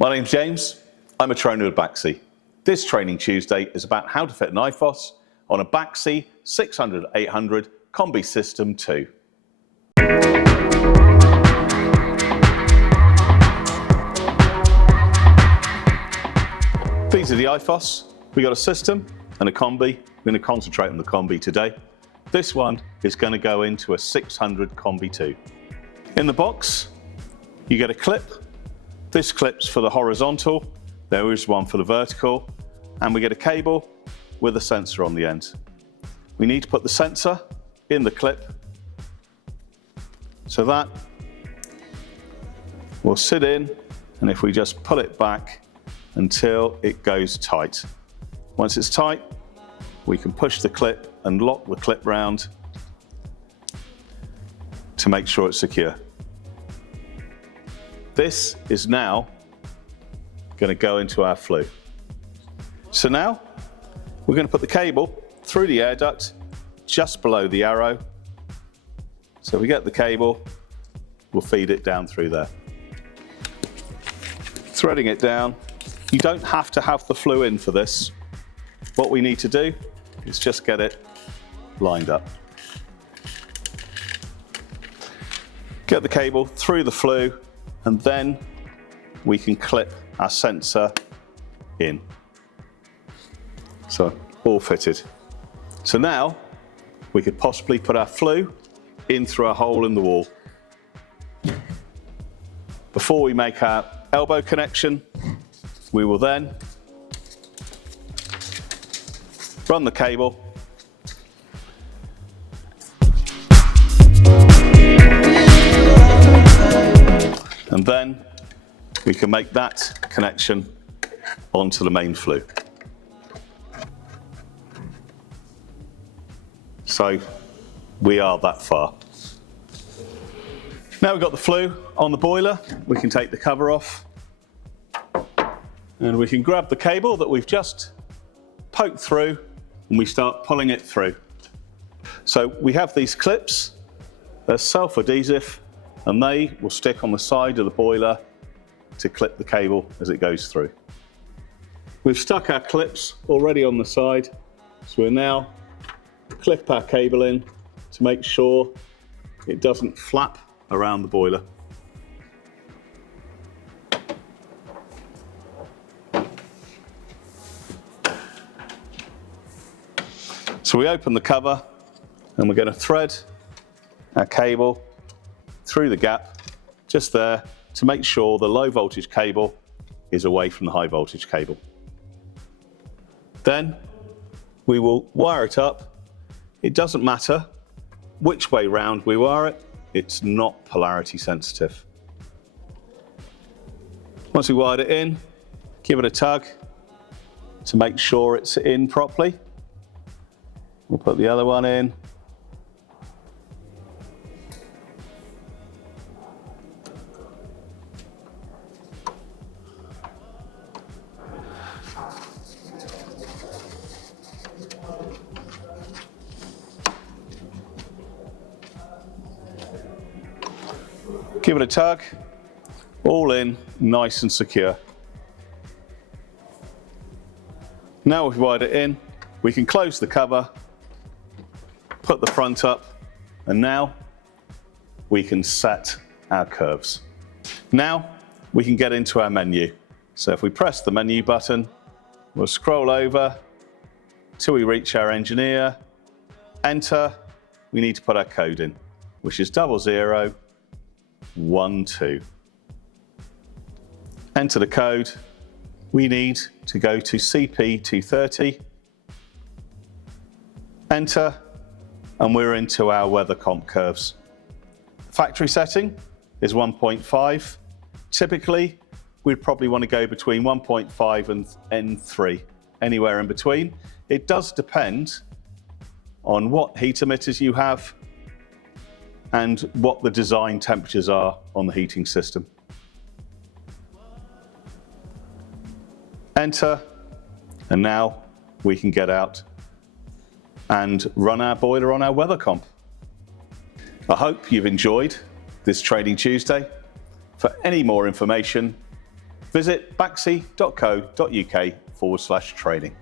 My name's James. I'm a trainer at Baxi. This Training Tuesday is about how to fit an IFOS on a Baxi 600-800 Combi System 2. These are the IFOS. We've got a system and a Combi. We're going to concentrate on the Combi today. This one is going to go into a 600 Combi 2. In the box, you get a clip. This clip's for the horizontal. There is one for the vertical. And we get a cable with a sensor on the end. We need to put the sensor in the clip so that will sit in, and if we just pull it back until it goes tight. Once it's tight, we can push the clip and lock the clip round to make sure it's secure. This is now going to go into our flue. So now we're going to put the cable through the air duct just below the arrow. So we get the cable, we'll feed it down through there. Threading it down. You don't have to have the flue in for this. What we need to do is just get it lined up. Get the cable through the flue, and then we can clip our sensor in. So all fitted. So now we could possibly put our flue in through a hole in the wall. Before we make our elbow connection, we will then run the cable and then we can make that connection onto the main flue. So we are that far. Now we've got the flue on the boiler, we can take the cover off and we can grab the cable that we've just poked through and we start pulling it through. So we have these clips, they're self-adhesive and they will stick on the side of the boiler to clip the cable as it goes through. We've stuck our clips already on the side, so we'll now clip our cable in to make sure it doesn't flap around the boiler. So we open the cover and we're going to thread our cable through the gap just there to make sure the low voltage cable is away from the high voltage cable. Then we will wire it up. It doesn't matter which way round we wire it, it's not polarity sensitive. Once we wired it in, give it a tug to make sure it's in properly. We'll put the other one in. Give it a tug, all in, nice and secure. Now we've wired it in, we can close the cover, put the front up, and now we can set our curves. Now we can get into our menu. So if we press the menu button, we'll scroll over till we reach our engineer, enter, we need to put our code in, which is 0012. Enter the code. We need to go to CP230. Enter, and we're into our weather comp curves. Factory setting is 1.5. Typically, we'd probably want to go between 1.5 and N3, anywhere in between. It does depend on what heat emitters you have and what the design temperatures are on the heating system. Enter, and now we can get out and run our boiler on our weather comp. I hope you've enjoyed this Training Tuesday. For any more information, visit baxi.co.uk/training.